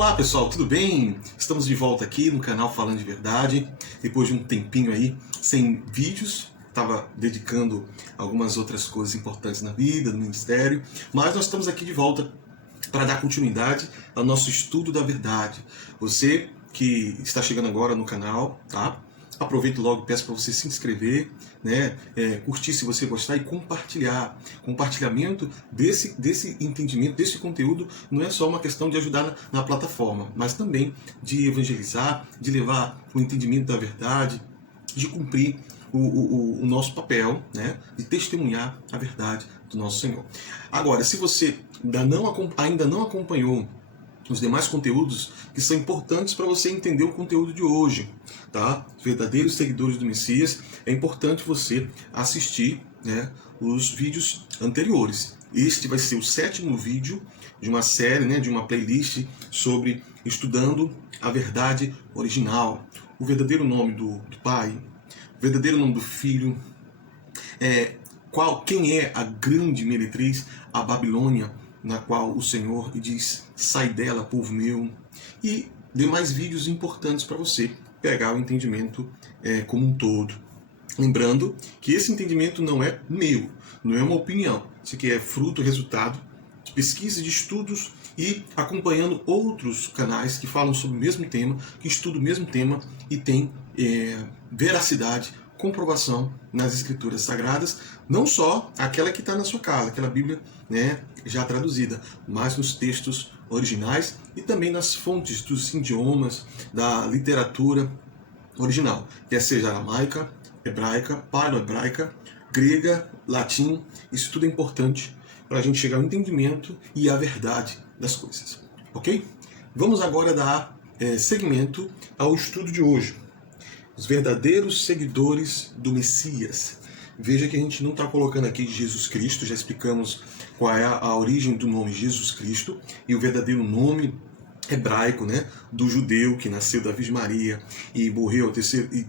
Olá pessoal, tudo bem? Estamos de volta aqui no canal Falando de Verdade, depois de um tempinho aí sem vídeos, estava dedicando algumas outras coisas importantes na vida, no ministério, mas nós estamos aqui de volta para dar continuidade ao nosso estudo da verdade. Você que está chegando agora no canal, tá? Aproveito logo, peço para você se inscrever, né? Curtir se você gostar e compartilhar. Compartilhamento desse entendimento, desse conteúdo, não é só uma questão de ajudar na plataforma, mas também de evangelizar, de levar o entendimento da verdade, de cumprir o nosso papel, né? De testemunhar a verdade do nosso Senhor. Agora, se você ainda não acompanhou os demais conteúdos que são importantes para você entender o conteúdo de hoje, tá? Verdadeiros seguidores do Messias, é importante você assistir, né, os vídeos anteriores. Este vai ser o 7º vídeo de uma série, né, de uma playlist sobre estudando a verdade original, o verdadeiro nome do Pai, o verdadeiro nome do Filho, quem é a grande meretriz, a Babilônia, na qual o Senhor diz: sai dela, povo meu, e demais vídeos importantes para você pegar o entendimento como um todo. Lembrando que esse entendimento não é meu, não é uma opinião, isso aqui é fruto, resultado de pesquisa, de estudos e acompanhando outros canais que falam sobre o mesmo tema, que estudam o mesmo tema e tem veracidade, comprovação nas Escrituras Sagradas, não só aquela que está na sua casa, aquela Bíblia, né, já traduzida, mas nos textos originais e também nas fontes dos idiomas, da literatura original, quer seja aramaica, hebraica, paleohebraica, grega, latim. Isso tudo é importante para a gente chegar ao entendimento e à verdade das coisas. Ok? Vamos agora dar seguimento ao estudo de hoje. Os verdadeiros seguidores do Messias. Veja que a gente não está colocando aqui Jesus Cristo, já explicamos qual é a origem do nome Jesus Cristo e o verdadeiro nome hebraico, né, do judeu que nasceu da Virgem Maria e morreu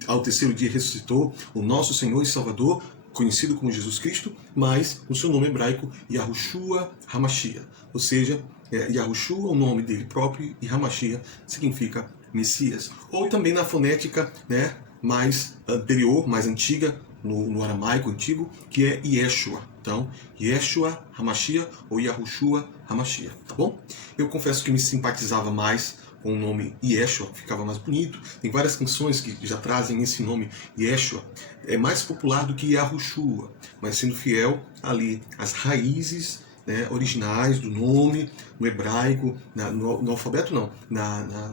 ao terceiro dia ressuscitou, o nosso Senhor e Salvador, conhecido como Jesus Cristo, mas o seu nome hebraico Yahushua HaMashiach, ou seja, Yahushua, o nome dele próprio, e HaMashiach significa Messias. Ou também na fonética, né, mais anterior, mais antiga, no aramaico antigo, que é Yeshua. Então, Yeshua HaMashiach ou Yahushua HaMashiach, tá bom? Eu confesso que me simpatizava mais com o nome Yeshua, ficava mais bonito. Tem várias canções que já trazem esse nome Yeshua. É mais popular do que Yahushua, mas sendo fiel ali às raízes, né, originais do nome, no hebraico, no alfabeto não,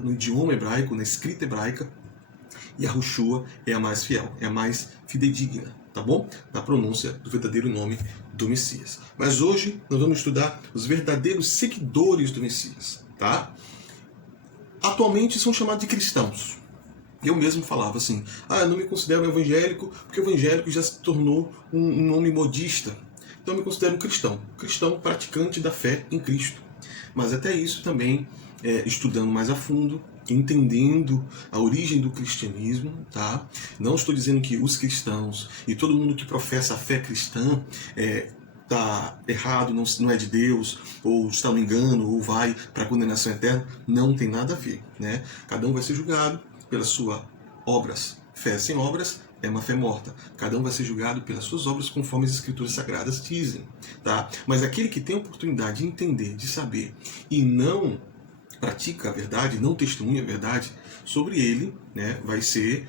no idioma hebraico, na escrita hebraica, Yahushua é a mais fiel, é a mais fidedigna, tá bom? Na pronúncia do verdadeiro nome do Messias. Mas hoje nós vamos estudar os verdadeiros seguidores do Messias, tá? Atualmente são chamados de cristãos. Eu mesmo falava assim: eu não me considero evangélico porque evangélico já se tornou um nome modista. Então eu me considero um cristão praticante da fé em Cristo. Mas até isso também, estudando mais a fundo, entendendo a origem do cristianismo, tá? Não estou dizendo que os cristãos e todo mundo que professa a fé cristã está errado, não é de Deus, ou está no engano, ou vai para a condenação eterna. Não tem nada a ver, né? Cada um vai ser julgado pelas suas obras. Fé sem obras é uma fé morta. Cada um vai ser julgado pelas suas obras conforme as Escrituras Sagradas dizem, tá? Mas aquele que tem a oportunidade de entender, de saber e não pratica a verdade, não testemunha a verdade, sobre ele, né, vai ser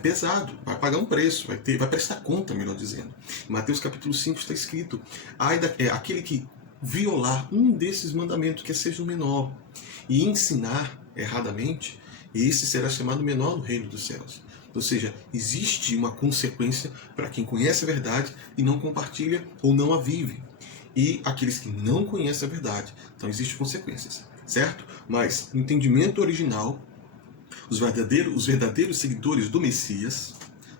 pesado, vai pagar um preço, vai prestar conta, melhor dizendo. Em Mateus capítulo 5 está escrito: aquele que violar um desses mandamentos, que seja o menor, e ensinar erradamente, esse será chamado menor no reino dos céus. Ou seja, existe uma consequência para quem conhece a verdade e não compartilha ou não a vive. E aqueles que não conhecem a verdade. Então existem consequências, certo? Mas no entendimento original, os verdadeiros seguidores do Messias,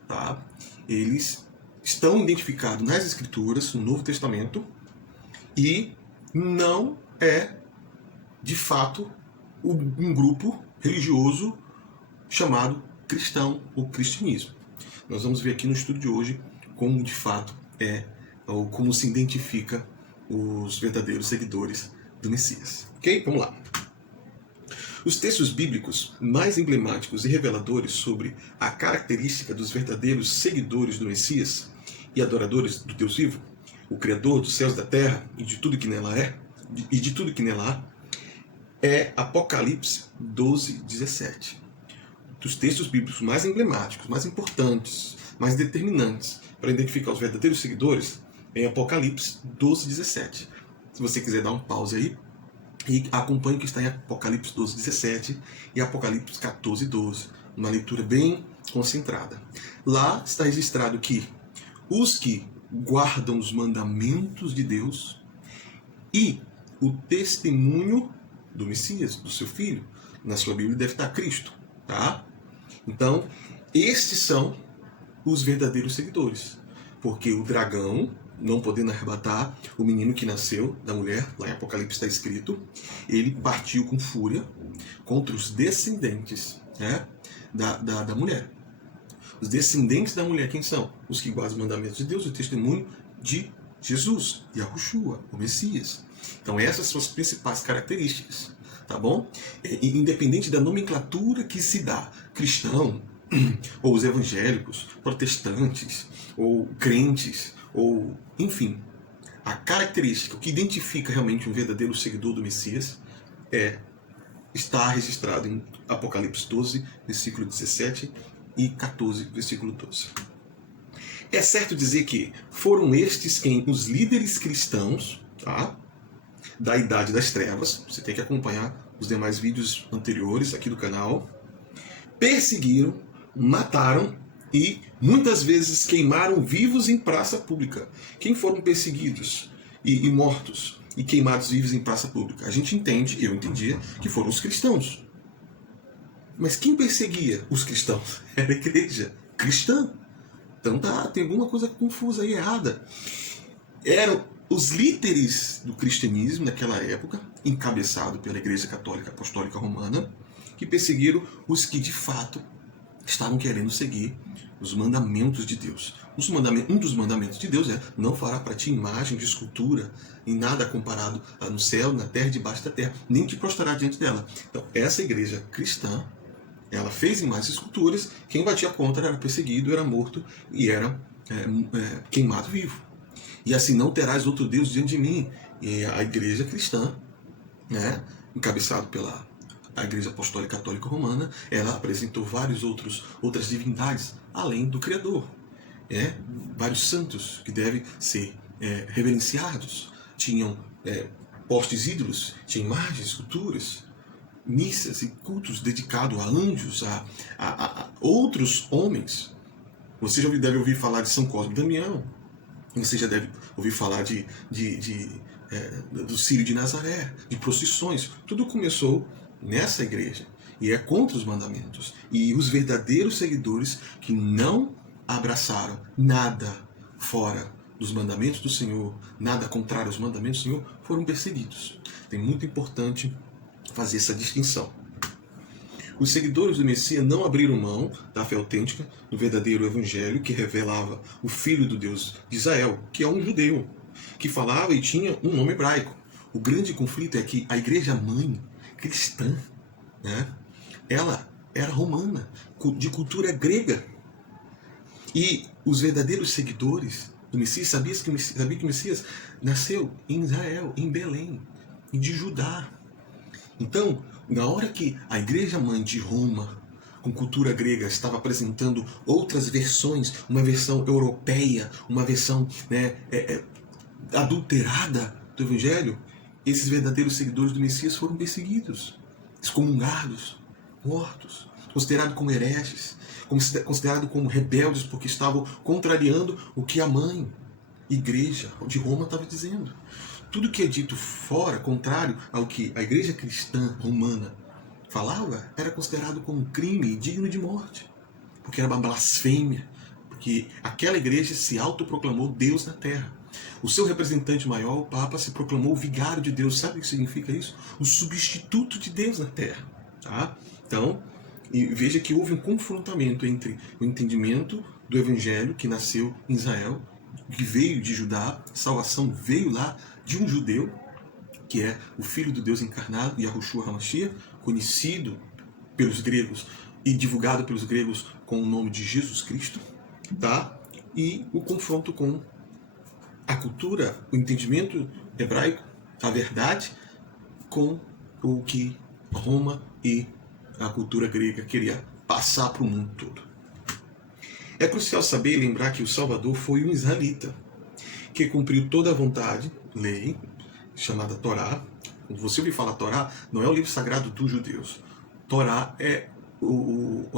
tá? Eles estão identificados nas Escrituras, no Novo Testamento, e não é, de fato, um grupo religioso chamado cristão ou cristianismo. Nós vamos ver aqui no estudo de hoje como de fato ou como se identifica os verdadeiros seguidores do Messias. Ok? Vamos lá. Os textos bíblicos mais emblemáticos e reveladores sobre a característica dos verdadeiros seguidores do Messias e adoradores do Deus vivo, o Criador dos céus e da terra e de tudo que nela há, é Apocalipse 12:17. Dos textos bíblicos mais emblemáticos, mais importantes, mais determinantes para identificar os verdadeiros seguidores, em Apocalipse 12:17. Se você quiser dar um pause aí e acompanhe o que está em Apocalipse 12:17 e Apocalipse 14:12, uma leitura bem concentrada. Lá está registrado que os que guardam os mandamentos de Deus e o testemunho do Messias, do seu Filho, na sua Bíblia deve estar Cristo, tá? Então, estes são os verdadeiros seguidores, porque o dragão, não podendo arrebatar o menino que nasceu da mulher, lá em Apocalipse está escrito, ele partiu com fúria contra os descendentes, né, da mulher. Os descendentes da mulher, quem são? Os que guardam os mandamentos de Deus, o testemunho de Jesus, Yahushua, o Messias. Então essas são as principais características, tá bom? Independente da nomenclatura que se dá, cristão, ou os evangélicos, protestantes, ou crentes, ou enfim, a característica, o que identifica realmente um verdadeiro seguidor do Messias está registrado em Apocalipse 12, versículo 17 e 14, versículo 12. É certo dizer que foram estes quem os líderes cristãos, tá, da Idade das Trevas, você tem que acompanhar os demais vídeos anteriores aqui do canal, perseguiram, mataram e muitas vezes queimaram vivos em praça pública. Quem foram perseguidos e mortos e queimados vivos em praça pública? A gente entende, eu entendia, que foram os cristãos. Mas quem perseguia os cristãos? Era a igreja cristã. Então tem alguma coisa confusa aí, errada. Eram os líderes do cristianismo naquela época, encabeçado pela Igreja Católica Apostólica Romana, que perseguiram os que de fato estavam querendo seguir os mandamentos de Deus. Um dos mandamentos de Deus é: não fará para ti imagem de escultura, em nada comparado no céu, na terra e debaixo da terra, nem te prostrará diante dela. Então, essa igreja cristã, ela fez imagens e esculturas, quem batia contra era perseguido, era morto e era queimado vivo. E assim: não terás outro Deus diante de mim. E a igreja cristã, né, encabeçado pela a Igreja Apostólica Católica Romana, ela apresentou outras divindades além do Criador. Vários santos que devem ser reverenciados. Tinham postes ídolos, tinham imagens, esculturas, missas e cultos dedicados a anjos, a outros homens. Você já deve ouvir falar de São Cosme e Damião. Você já deve ouvir falar do Círio de Nazaré, de procissões. Tudo começou nessa igreja e é contra os mandamentos. E os verdadeiros seguidores que não abraçaram nada fora dos mandamentos do Senhor, nada contrário aos mandamentos do Senhor, foram perseguidos. É muito importante fazer essa distinção. Os seguidores do Messias não abriram mão da fé autêntica do verdadeiro evangelho que revelava o Filho do Deus de Israel, que é um judeu, que falava e tinha um nome hebraico. O grande conflito é que a igreja mãe cristã, né, ela era romana, de cultura grega. E os verdadeiros seguidores do Messias sabiam que o Messias nasceu em Israel, em Belém, de Judá. Então, na hora que a igreja mãe de Roma, com cultura grega, estava apresentando outras versões, uma versão europeia, uma versão adulterada do Evangelho, esses verdadeiros seguidores do Messias foram perseguidos, excomungados, mortos, considerados como hereges, considerados como rebeldes, porque estavam contrariando o que a mãe igreja de Roma estava dizendo. Tudo que é dito fora, contrário ao que a igreja cristã romana falava, era considerado como um crime digno de morte, porque era uma blasfêmia, porque aquela igreja se autoproclamou Deus na terra. O seu representante maior, o Papa, se proclamou o vigário de Deus. Sabe o que significa isso? O substituto de Deus na terra. Tá? Então, veja que houve um confrontamento entre o entendimento do Evangelho, que nasceu em Israel, que veio de Judá, salvação veio lá de um judeu, que é o Filho do Deus encarnado, Yahushua HaMashiach, conhecido pelos gregos e divulgado pelos gregos com o nome de Jesus Cristo, tá? E o confronto com a cultura, o entendimento hebraico, a verdade, com o que Roma e a cultura grega queria passar para o mundo todo. É crucial saber e lembrar que o Salvador foi um israelita, que cumpriu toda a vontade, lei, chamada Torá. Quando você ouvir falar Torá, não é o livro sagrado dos judeus. Torá é o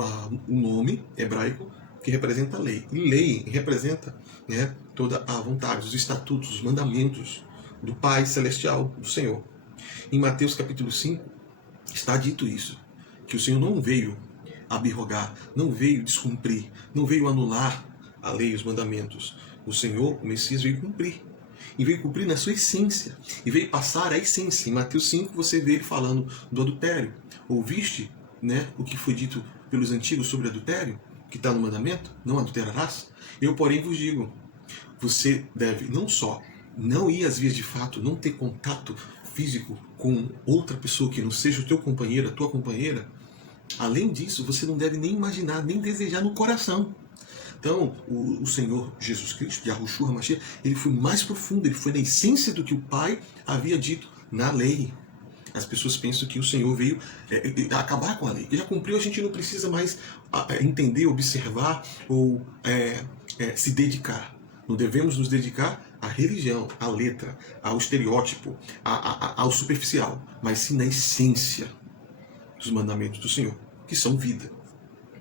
nome hebraico que representa a lei. E lei representa, né, toda a vontade, os estatutos, os mandamentos do Pai Celestial, do Senhor. Em Mateus capítulo 5 está dito isso, que o Senhor não veio abrogar, não veio descumprir, não veio anular a lei, os mandamentos. O Senhor, o Messias, veio cumprir. E veio cumprir na sua essência. E veio passar a essência. Em Mateus 5 você vê ele falando do adultério. Ouviste, né, o que foi dito pelos antigos sobre adultério? Que está no mandamento? Não adulterarás? Eu, porém, vos digo, você deve não só não ir às vias de fato, não ter contato físico com outra pessoa que não seja o teu companheiro, a tua companheira. Além disso, você não deve nem imaginar, nem desejar no coração. Então, o Senhor Jesus Cristo, Yahushua HaMashiach, ele foi mais profundo, ele foi na essência do que o Pai havia dito na lei. As pessoas pensam que o Senhor veio acabar com a lei. Ele já cumpriu, a gente não precisa mais entender, observar ou se dedicar. Não devemos nos dedicar à religião, à letra, ao estereótipo, ao superficial, mas sim na essência dos mandamentos do Senhor, que são vida.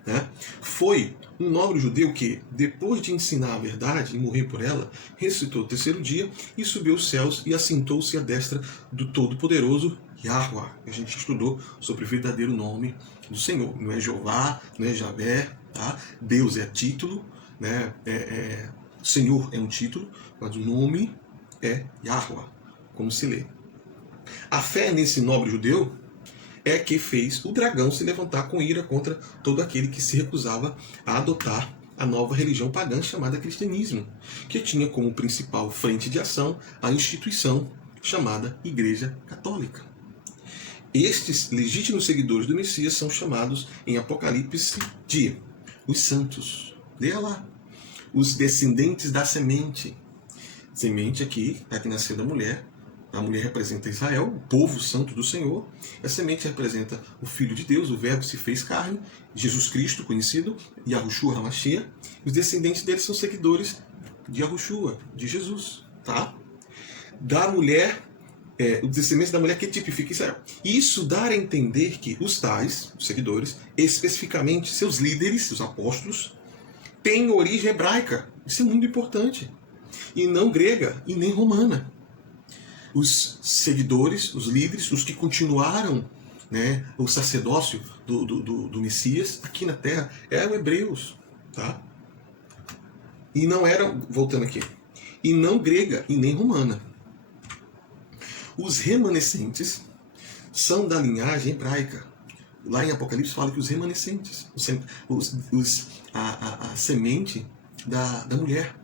Né? Foi um nobre judeu que, depois de ensinar a verdade e morrer por ela, ressuscitou o terceiro dia e subiu aos céus e assentou-se à destra do Todo-Poderoso Yahuwah. A gente estudou sobre o verdadeiro nome do Senhor. Não é Jeová, não é Javé, tá? Deus é título, né? Senhor é um título, mas o nome é Yahuwah, como se lê. A fé nesse nobre judeu é que fez o dragão se levantar com ira contra todo aquele que se recusava a adotar a nova religião pagã chamada cristianismo, que tinha como principal frente de ação a instituição chamada Igreja Católica. Estes legítimos seguidores do Messias são chamados em Apocalipse de os santos. Leia lá. Os descendentes da semente. Semente aqui, é que nasceu da mulher. A mulher representa Israel, o povo santo do Senhor. A semente representa o Filho de Deus, o Verbo se fez carne, Jesus Cristo, conhecido, Yahushua HaMashiach. Os descendentes dele são seguidores de Yahushua, de Jesus. Tá? Da mulher, os descendentes da mulher que tipifica Israel. Isso dá a entender que os tais, os seguidores, especificamente seus líderes, os apóstolos, têm origem hebraica. Isso é muito importante. E não grega e nem romana. Os seguidores, os líderes, os que continuaram, né, o sacerdócio do Messias aqui na Terra eram hebreus, tá? E não eram, voltando aqui, e não grega e nem romana. Os remanescentes são da linhagem hebraica. Lá em Apocalipse fala que os remanescentes, a semente da mulher,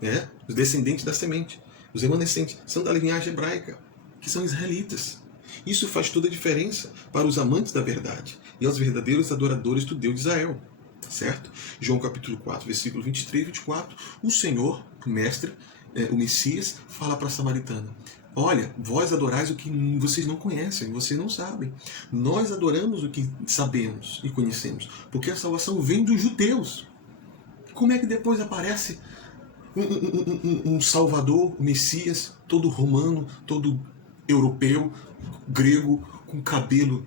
né, os descendentes da semente. Os remanescentes são da linhagem hebraica, que são israelitas. Isso faz toda a diferença para os amantes da verdade e aos verdadeiros adoradores do Deus de Israel. Certo? João capítulo 4, versículo 23 e 24. O Senhor, o Mestre, o Messias, fala para a samaritana: olha, vós adorais o que vocês não conhecem, vocês não sabem. Nós adoramos o que sabemos e conhecemos, porque a salvação vem dos judeus. Como é que depois aparece um Salvador, um Messias, todo romano, todo europeu, grego, com cabelo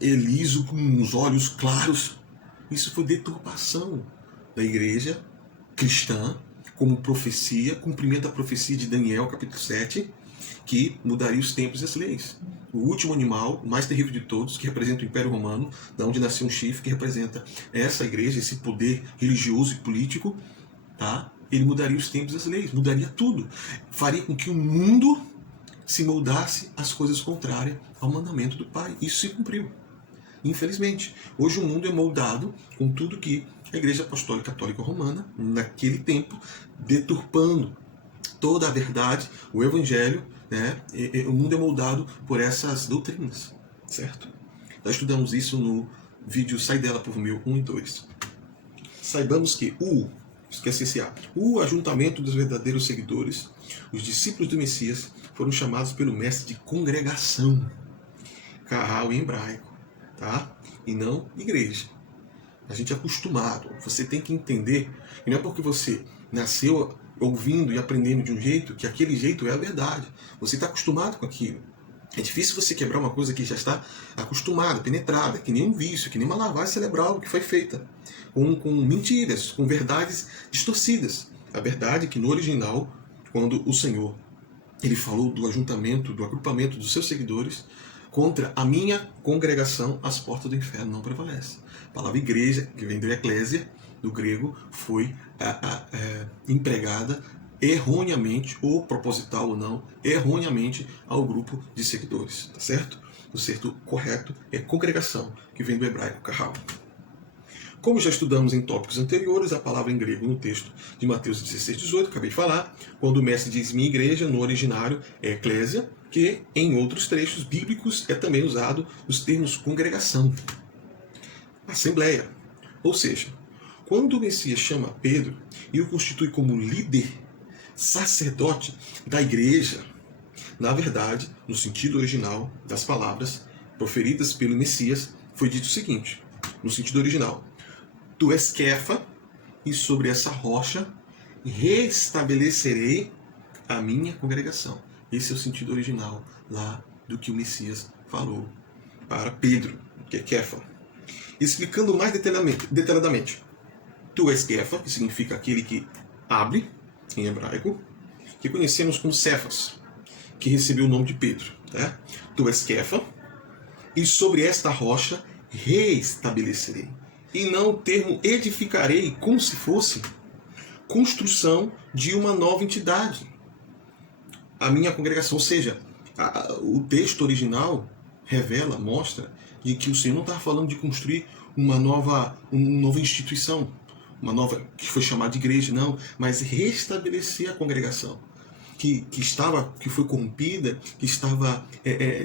liso, com os olhos claros? Isso foi deturpação da igreja cristã, como profecia, cumprimento da profecia de Daniel, capítulo 7, que mudaria os tempos e as leis. O último animal, o mais terrível de todos, que representa o Império Romano, da onde nasceu um chifre, que representa essa igreja, esse poder religioso e político, tá? Ele mudaria os tempos e as leis, mudaria tudo. Faria com que o mundo se moldasse às coisas contrárias ao mandamento do Pai. Isso se cumpriu. Infelizmente, hoje o mundo é moldado com tudo que a Igreja Apostólica Católica Romana, naquele tempo, deturpando toda a verdade, o Evangelho, né? O mundo é moldado por essas doutrinas, certo? Já estudamos isso no vídeo Sai Dela por Meu 1 e 2. Saibamos que esquece esse A, o ajuntamento dos verdadeiros seguidores, os discípulos do Messias, foram chamados pelo mestre de congregação, carral em hebraico, tá? E não igreja. A gente é acostumado. Você tem que entender, e não é porque você nasceu ouvindo e aprendendo de um jeito que aquele jeito é a verdade. Você está acostumado com aquilo. É difícil você quebrar uma coisa que já está acostumada, penetrada, que nem um vício, que nem uma lavagem cerebral que foi feita, com mentiras, com verdades distorcidas. A verdade é que no original, quando o Senhor ele falou do ajuntamento, do agrupamento dos seus seguidores, contra a minha congregação, as portas do inferno não prevalecem. A palavra igreja, que vem do eclésia, do grego, foi empregada erroneamente, ou proposital ou não, erroneamente ao grupo de seguidores, tá certo? O certo correto é congregação, que vem do hebraico carral. Como já estudamos em tópicos anteriores, a palavra em grego no texto de Mateus 16:18, acabei de falar, quando o mestre diz minha igreja, no originário é eclésia, que em outros trechos bíblicos é também usado os termos congregação, assembleia. Ou seja, quando o Messias chama Pedro e o constitui como líder, sacerdote da igreja, na verdade, no sentido original das palavras proferidas pelo Messias, foi dito o seguinte, no sentido original: tu és Kefa, e sobre essa rocha restabelecerei a minha congregação. Esse é o sentido original lá do que o Messias falou para Pedro, que é Kefa. Explicando mais detalhadamente, tu és Kefa, que significa aquele que abre, em hebraico, que conhecemos como Cefas, que recebeu o nome de Pedro. Tá? Tu és Kefa, e sobre esta rocha reestabelecerei. E não o termo edificarei como se fosse construção de uma nova entidade. A minha congregação, ou seja, o texto original revela, mostra, de que o Senhor não está falando de construir uma nova instituição, uma nova, que foi chamada de igreja, não, mas restabelecer a congregação, que foi corrompida, que estava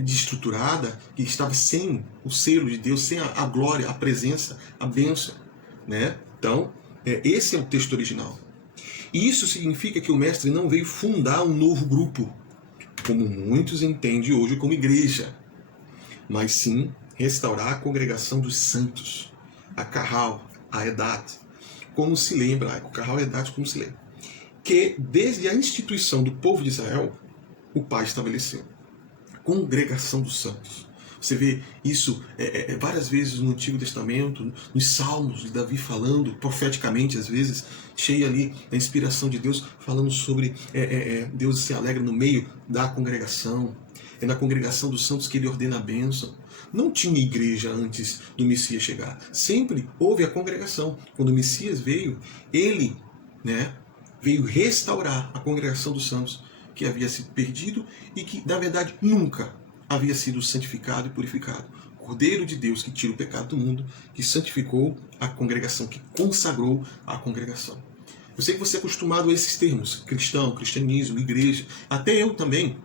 desestruturada, que estava sem o selo de Deus, sem a glória, a presença, a bênção. Né? Então, esse é o texto original. E isso significa que o mestre não veio fundar um novo grupo, como muitos entendem hoje como igreja, mas sim restaurar a congregação dos santos, a Carral, a Edat, como se lê em hebraico, Carral e Edat, como se lê, que desde a instituição do povo de Israel, o Pai estabeleceu. Congregação dos santos. Você vê isso várias vezes no Antigo Testamento, nos Salmos de Davi falando, profeticamente às vezes, cheio ali da inspiração de Deus, falando sobre Deus se alegra no meio da congregação. É na congregação dos santos que ele ordena a bênção. Não tinha igreja antes do Messias chegar. Sempre houve a congregação. Quando o Messias veio, ele veio restaurar a congregação dos santos, que havia sido perdido e que, na verdade, nunca havia sido santificado e purificado. Cordeiro de Deus que tira o pecado do mundo, que santificou a congregação, que consagrou a congregação. Eu sei que você é acostumado a esses termos, cristão, cristianismo, igreja. Até eu também,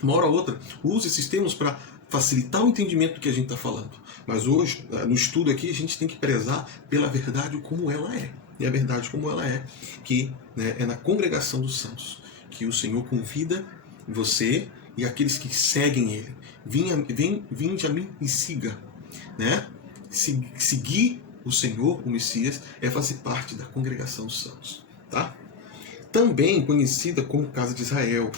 uma hora ou outra, uso esses termos para facilitar o entendimento do que a gente está falando. Mas hoje, no estudo aqui, a gente tem que prezar pela verdade como ela é. E a verdade como ela é, que é na congregação dos santos, que o Senhor convida você e aqueles que seguem Ele. Vinde a mim e siga. Seguir o Senhor, o Messias, é fazer parte da congregação dos santos. Tá? Também conhecida como Casa de Israel.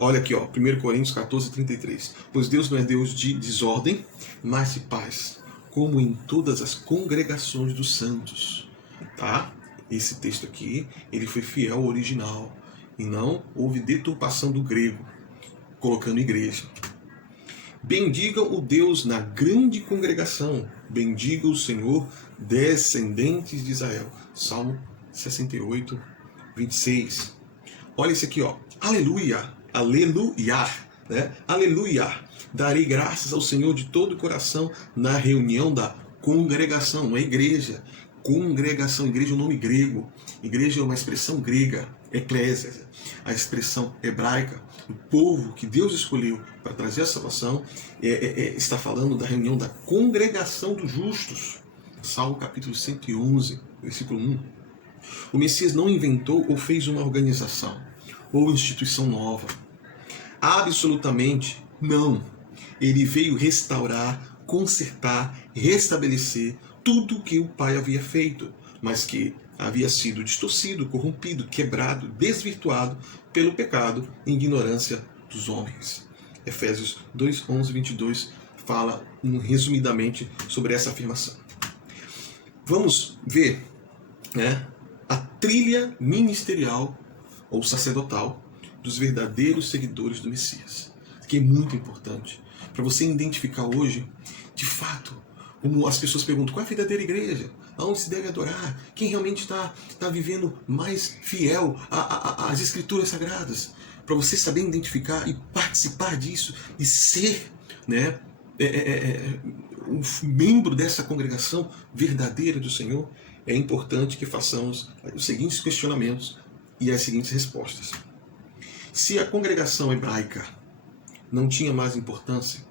Olha aqui, 1 Coríntios 14:33. Pois Deus não é Deus de desordem, mas de paz, como em todas as congregações dos santos. Tá? Esse texto aqui, ele foi fiel ao original. E não houve deturpação do grego, colocando igreja. Bendigam o Deus na grande congregação. Bendiga o Senhor, descendentes de Israel. Salmo 68, 26. Olha esse aqui, Aleluia, aleluia, Aleluia. Darei graças ao Senhor de todo o coração na reunião da congregação, não é igreja. Congregação, igreja é um nome grego. Igreja é uma expressão grega. eclésia, a expressão hebraica, o povo que Deus escolheu para trazer a salvação, está falando da reunião da congregação dos justos. Salmo capítulo 111, versículo 1. O Messias não inventou ou fez uma organização ou instituição nova. Absolutamente não. Ele veio restaurar, consertar, restabelecer tudo o que o Pai havia feito, mas que havia sido distorcido, corrompido, quebrado, desvirtuado pelo pecado e ignorância dos homens. Efésios 2, 11, 22 fala resumidamente sobre essa afirmação. Vamos ver, né, a trilha ministerial ou sacerdotal dos verdadeiros seguidores do Messias, que é muito importante para você identificar hoje, de fato, como as pessoas perguntam, qual é a verdadeira igreja? Aonde se deve adorar? Quem realmente está vivendo mais fiel às escrituras sagradas? Para você saber identificar e participar disso e ser, né, um membro dessa congregação verdadeira do Senhor, é importante que façamos os seguintes questionamentos e as seguintes respostas. Se a congregação hebraica não tinha mais importância,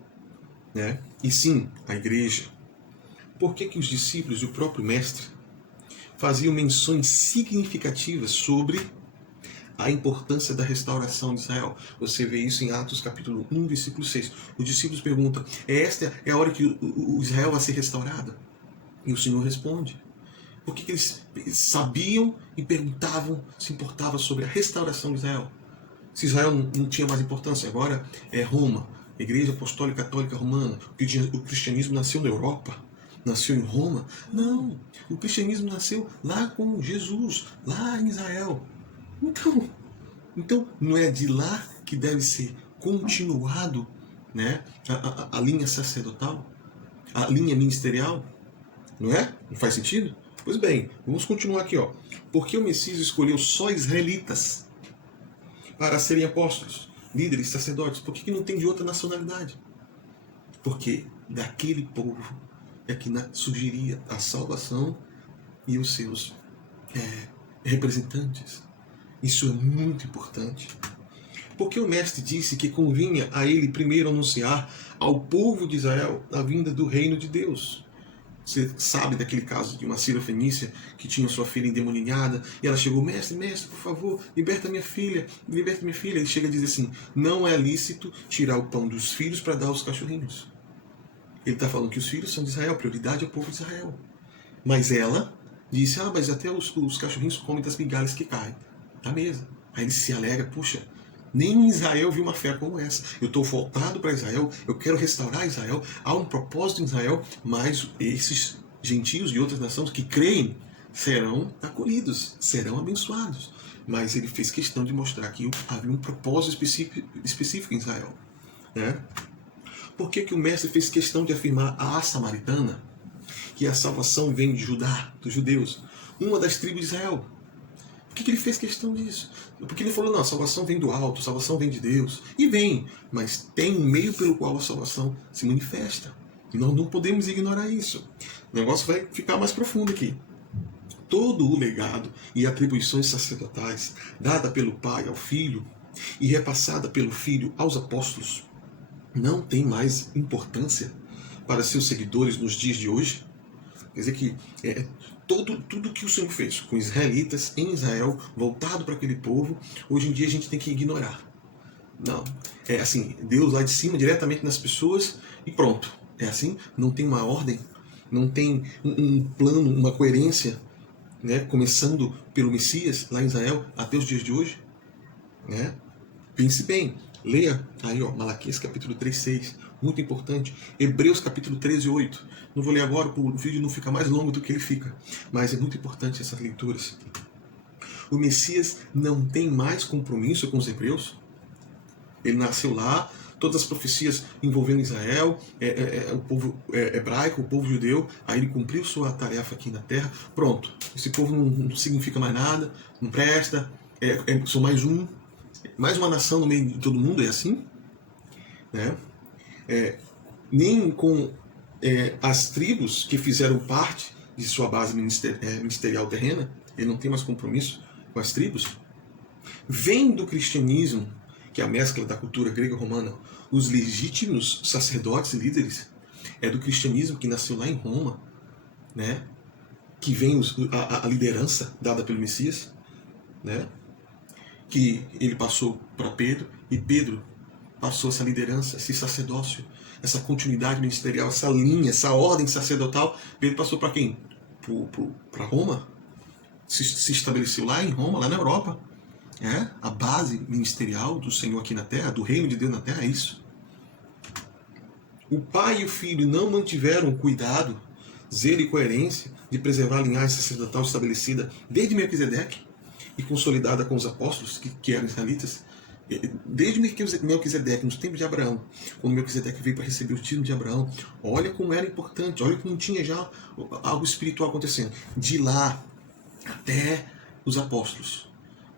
né, e sim a igreja, por que os discípulos e o próprio mestre faziam menções significativas sobre a importância da restauração de Israel? Você vê isso em Atos capítulo 1, versículo 6. Os discípulos perguntam, esta é a hora que o Israel vai ser restaurado? E o Senhor responde. Por que eles sabiam e perguntavam, se importavam sobre a restauração de Israel? Se Israel não tinha mais importância, agora é Roma, a Igreja Apostólica Católica Romana, o cristianismo nasceu na Europa, nasceu em Roma? Não, o cristianismo nasceu lá com Jesus, lá em Israel. Então não é de lá que deve ser continuado, né, a linha sacerdotal, a linha ministerial? Não é? Não faz sentido? Pois bem, vamos continuar aqui. Por que o Messias escolheu só israelitas para serem apóstolos, líderes, sacerdotes? Por que não tem de outra nacionalidade? Porque daquele povo é que surgiria a salvação e os seus representantes. Isso é muito importante. Porque o mestre disse que convinha a ele primeiro anunciar ao povo de Israel a vinda do reino de Deus. Você sabe daquele caso de uma sírio-fenícia que tinha sua filha endemoniada e ela chegou, mestre, por favor, liberta minha filha, liberta minha filha. Ele chega a dizer assim, não é lícito tirar o pão dos filhos para dar aos cachorrinhos. Ele está falando que os filhos são de Israel, a prioridade é o povo de Israel. Mas ela disse, mas até os cachorrinhos comem das migalhas que caem da mesa. Aí ele se alegra, puxa, nem em Israel vi uma fé como essa. Eu estou voltado para Israel, eu quero restaurar Israel, há um propósito em Israel, mas esses gentios de outras nações que creem serão acolhidos, serão abençoados. Mas ele fez questão de mostrar que havia um propósito específico em Israel. Né? Por que o mestre fez questão de afirmar à samaritana que a salvação vem de Judá, dos judeus, uma das tribos de Israel? Por que ele fez questão disso? Porque ele falou, não, a salvação vem do alto, a salvação vem de Deus. E vem, mas tem um meio pelo qual a salvação se manifesta. E nós não podemos ignorar isso. O negócio vai ficar mais profundo aqui. Todo o legado e atribuições sacerdotais dada pelo Pai ao Filho e repassada pelo Filho aos apóstolos não tem mais importância para seus seguidores nos dias de hoje? Quer dizer que tudo que o Senhor fez com israelitas em Israel, voltado para aquele povo, hoje em dia a gente tem que ignorar. Não, é assim, Deus lá de cima, diretamente nas pessoas e pronto. É assim, não tem uma ordem, não tem um plano, uma coerência, né, começando pelo Messias lá em Israel até os dias de hoje. Né? Pense bem, leia aí, Malaquias capítulo 3, 6, muito importante. Hebreus capítulo 13, 8. Não vou ler agora, o vídeo não fica mais longo do que ele fica, mas é muito importante essas leituras. O Messias não tem mais compromisso com os hebreus. Ele nasceu lá, todas as profecias envolvendo Israel, o povo hebraico, o povo judeu, aí ele cumpriu sua tarefa aqui na terra, pronto. Esse povo não significa mais nada, não presta, sou mais uma nação no meio de todo mundo, é assim? Né? Nem com as tribos que fizeram parte de sua base ministerial terrena, ele não tem mais compromisso com as tribos. Vem do cristianismo, que é a mescla da cultura grega-romana, os legítimos sacerdotes e líderes. É do cristianismo que nasceu lá em Roma, né? Que vem a liderança dada pelo Messias, né? Que ele passou para Pedro, e Pedro passou essa liderança, esse sacerdócio, essa continuidade ministerial, essa linha, essa ordem sacerdotal. Pedro passou para quem? Para Roma. Se estabeleceu lá em Roma, lá na Europa. A base ministerial do Senhor aqui na Terra, do reino de Deus na Terra, é isso. O pai e o filho não mantiveram cuidado, zelo e coerência de preservar a linhagem sacerdotal estabelecida desde Melquisedeque e consolidada com os apóstolos, que eram israelitas, desde Melquisedeque, nos tempos de Abraão, quando Melquisedeque veio para receber o título de Abraão. Olha como era importante, olha como tinha já algo espiritual acontecendo. De lá até os apóstolos,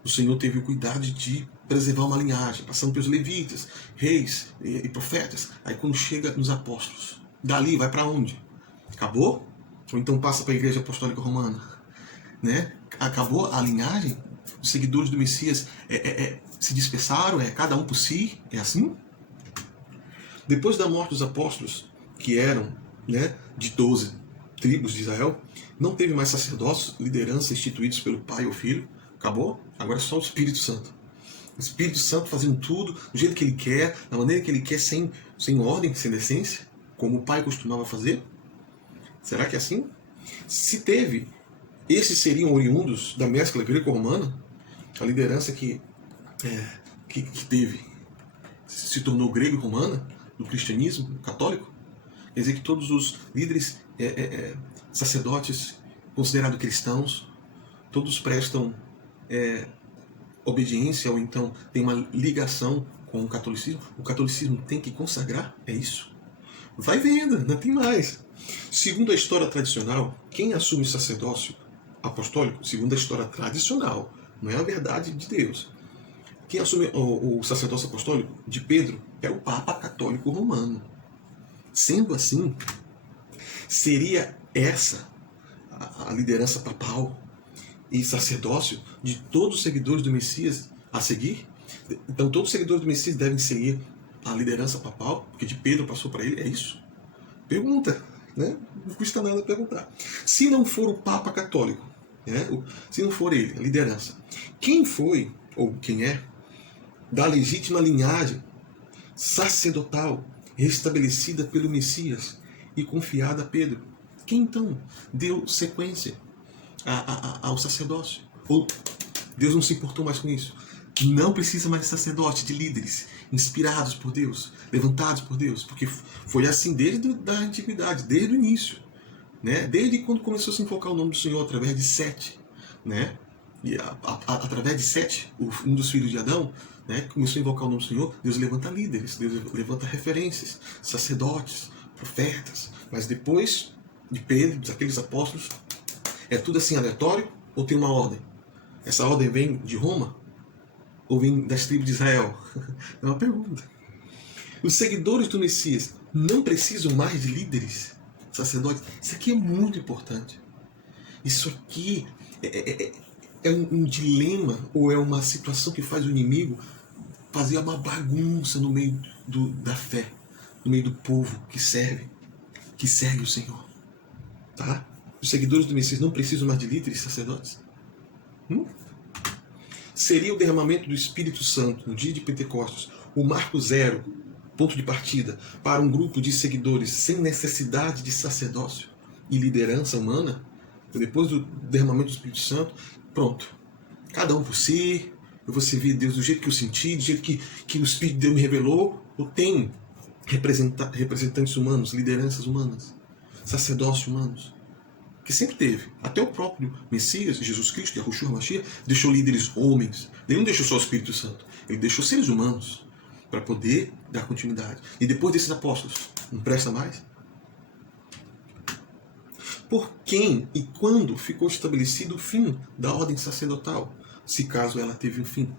o Senhor teve o cuidado de preservar uma linhagem, passando pelos levitas, reis e profetas. Aí quando chega nos apóstolos, dali vai para onde? Acabou? Ou então passa para a Igreja Apostólica Romana, né? Acabou a linhagem? Os seguidores do Messias se dispersaram? Cada um por si? É assim? Depois da morte dos apóstolos, que eram, né, de 12 tribos de Israel, não teve mais sacerdócios, liderança instituídos pelo Pai ou Filho. Acabou? Agora é só o Espírito Santo. O Espírito Santo fazendo tudo do jeito que ele quer, da maneira que ele quer, sem ordem, sem decência, como o Pai costumava fazer. Será que é assim? Se teve, esses seriam oriundos da mescla greco-romana, a liderança que teve se tornou grego-romana, do cristianismo católico. Quer dizer que todos os líderes sacerdotes considerados cristãos, todos prestam obediência, ou então tem uma ligação com o catolicismo. O catolicismo tem que consagrar, é isso? Vai vendo, não tem mais. Segundo a história tradicional, quem assume o sacerdócio apostólico, segundo a história tradicional, não é a verdade de Deus, quem assume o sacerdócio apostólico de Pedro é o Papa Católico Romano. Sendo assim, seria essa a liderança papal e sacerdócio de todos os seguidores do Messias a seguir? Então todos os seguidores do Messias devem seguir a liderança papal, porque de Pedro passou para ele, é isso? Pergunta, né? Não custa nada perguntar. Se não for o Papa Católico, né? Se não for ele, a liderança, quem foi, ou quem é, da legítima linhagem sacerdotal restabelecida pelo Messias e confiada a Pedro? Quem então deu sequência ao sacerdócio? Ou Deus não se importou mais com isso? Não precisa mais de sacerdote, de líderes inspirados por Deus, levantados por Deus, porque foi assim desde a antiguidade, desde o início, né? Desde quando começou a se invocar o nome do Senhor através de Sete, né? E através de Sete, um dos filhos de Adão, né, começou a invocar o nome do Senhor. Deus levanta líderes, Deus levanta referências, sacerdotes, profetas. Mas depois de Pedro, daqueles apóstolos, é tudo assim aleatório ou tem uma ordem? Essa ordem vem de Roma? Ou vem das tribos de Israel? É uma pergunta. Os seguidores do Messias não precisam mais de líderes, sacerdotes? Isso aqui é muito importante. Isso aqui é um dilema, ou é uma situação que faz o inimigo fazer uma bagunça no meio da fé, no meio do povo que segue o Senhor. Tá? Os seguidores do Messias não precisam mais de líderes, sacerdotes? Seria o derramamento do Espírito Santo no dia de Pentecostes o marco zero, ponto de partida, para um grupo de seguidores sem necessidade de sacerdócio e liderança humana? Então, depois do derramamento do Espírito Santo, pronto. Cada um por si, eu vou servir Deus do jeito que eu senti, do jeito que o Espírito de Deus me revelou. Eu tenho representantes humanos, lideranças humanas, sacerdócios humanos, que sempre teve. Até o próprio Messias, Jesus Cristo, Yahushua Mashiach, deixou líderes homens. Ele não deixou só o Espírito Santo, ele deixou seres humanos para poder dar continuidade. E depois desses apóstolos, não presta mais? Por quem e quando ficou estabelecido o fim da ordem sacerdotal, se caso ela teve um fim?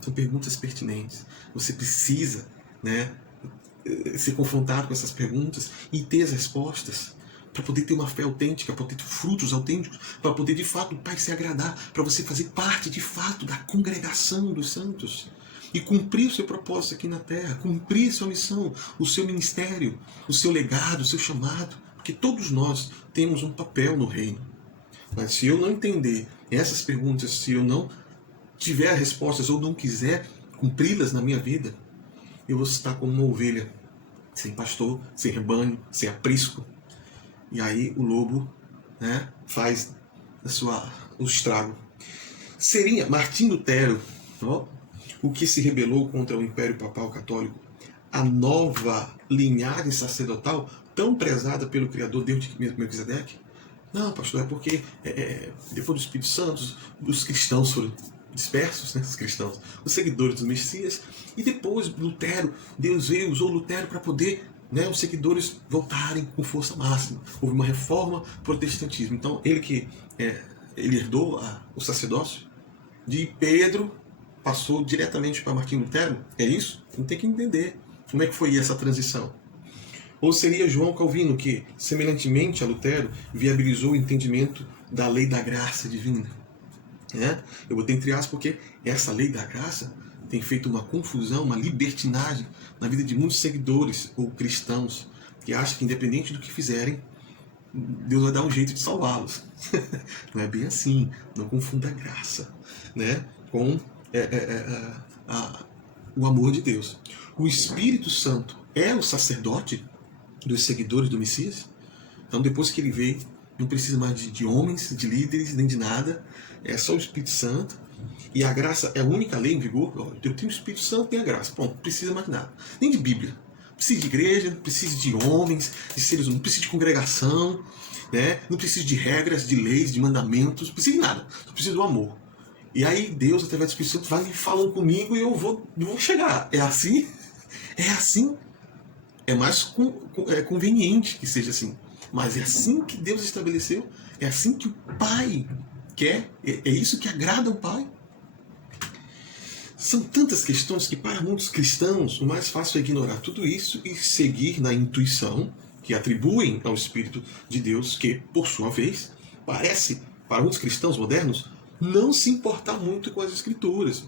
São perguntas pertinentes. Você precisa, né, ser confrontado com essas perguntas e ter as respostas para poder ter uma fé autêntica, para poder ter frutos autênticos, para poder de fato o Pai se agradar, para você fazer parte de fato da congregação dos santos e cumprir o seu propósito aqui na terra, cumprir sua missão, o seu ministério, o seu legado, o seu chamado, porque todos nós temos um papel no reino. Mas se eu não entender essas perguntas, se eu não tiver respostas ou não quiser cumpri-las na minha vida, eu vou estar como uma ovelha, sem pastor, sem rebanho, sem aprisco. E aí o lobo, né, faz o estrago. Seria Martim Lutero, ó, o que se rebelou contra o Império Papal Católico, a nova linhagem sacerdotal tão prezada pelo Criador Deus de Melquisedeque? Não, pastor, é porque depois do Espírito Santo, os cristãos foram dispersos, né, os cristãos, os seguidores do Messias, e depois Lutero, Deus veio, usou Lutero para poder, né, os seguidores voltarem com força máxima. Houve uma reforma protestantismo. Então, ele herdou o sacerdócio de Pedro, passou diretamente para Martim Lutero. É isso? Então tem que entender como é que foi essa transição. Ou seria João Calvino, que, semelhantemente a Lutero, viabilizou o entendimento da lei da graça divina. Eu botei entre aspas porque essa lei da graça tem feito uma confusão, uma libertinagem na vida de muitos seguidores ou cristãos que acham que, independente do que fizerem, Deus vai dar um jeito de salvá-los. Não é bem assim. Não confunda a graça, né, com o amor de Deus. O Espírito Santo é o sacerdote dos seguidores do Messias. Então, depois que ele veio, não precisa mais de homens, de líderes, nem de nada. É só o Espírito Santo. E a graça é a única lei em vigor. Eu tenho o Espírito Santo, tenho a graça. Bom, não precisa mais de nada. Nem de Bíblia. Não precisa de igreja, não precisa de homens, de seres humanos, não precisa de congregação, né? Não precisa de regras, de leis, de mandamentos, não precisa de nada. Só precisa do amor. E aí Deus, através do Espírito Santo, vai falando comigo e eu vou chegar. É assim? É assim? É mais conveniente que seja assim. Mas é assim que Deus estabeleceu. É assim que o Pai quer. É isso que agrada ao Pai. São tantas questões que para muitos cristãos o mais fácil é ignorar tudo isso e seguir na intuição que atribuem ao Espírito de Deus, que, por sua vez, parece, para muitos cristãos modernos, não se importar muito com as Escrituras.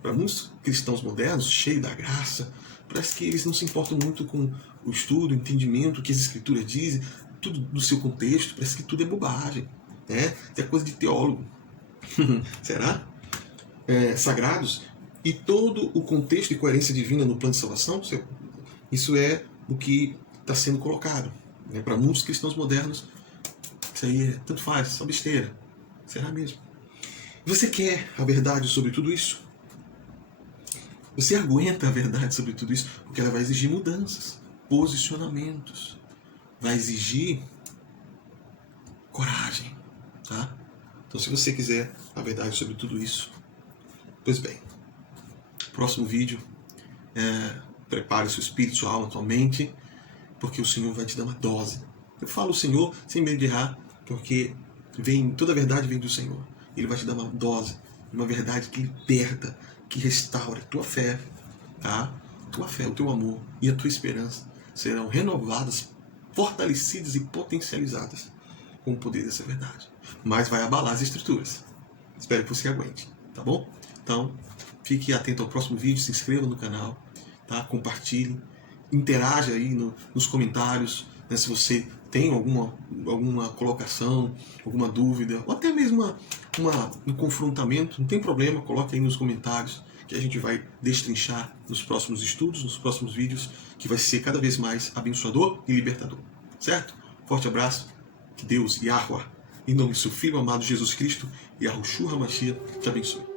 Para muitos cristãos modernos, cheios da graça, parece que eles não se importam muito com o estudo, o entendimento, o que as Escrituras dizem, tudo do seu contexto, parece que tudo é bobagem, né? É coisa de teólogo. Será? Sagrados. E todo o contexto e coerência divina no plano de salvação, isso é o que está sendo colocado. Né? Para muitos cristãos modernos, isso aí tanto faz, só besteira. Será mesmo? Você quer a verdade sobre tudo isso? Você aguenta a verdade sobre tudo isso? Porque ela vai exigir mudanças, posicionamentos, vai exigir coragem. Tá? Então, se você quiser a verdade sobre tudo isso, pois bem, próximo vídeo, prepare seu espírito, sua alma, sua mente, porque o Senhor vai te dar uma dose. Eu falo o Senhor sem medo de errar, porque toda a verdade vem do Senhor. Ele vai te dar uma dose, uma verdade que liberta, que restaura a tua fé, tá? Tua fé, o teu amor e a tua esperança serão renovadas, fortalecidas e potencializadas com o poder dessa verdade. Mas vai abalar as Escrituras. Espero que você aguente, tá bom? Então, fique atento ao próximo vídeo, se inscreva no canal, tá? Compartilhe, interaja aí nos comentários, né? Se você tem alguma colocação, alguma dúvida, ou até mesmo um confrontamento, não tem problema, coloque aí nos comentários, que a gente vai destrinchar nos próximos estudos, nos próximos vídeos, que vai ser cada vez mais abençoador e libertador. Certo? Forte abraço, que Deus, Yahuwah, em nome do seu Filho amado Jesus Cristo, Yahushua HaMashiach, te abençoe.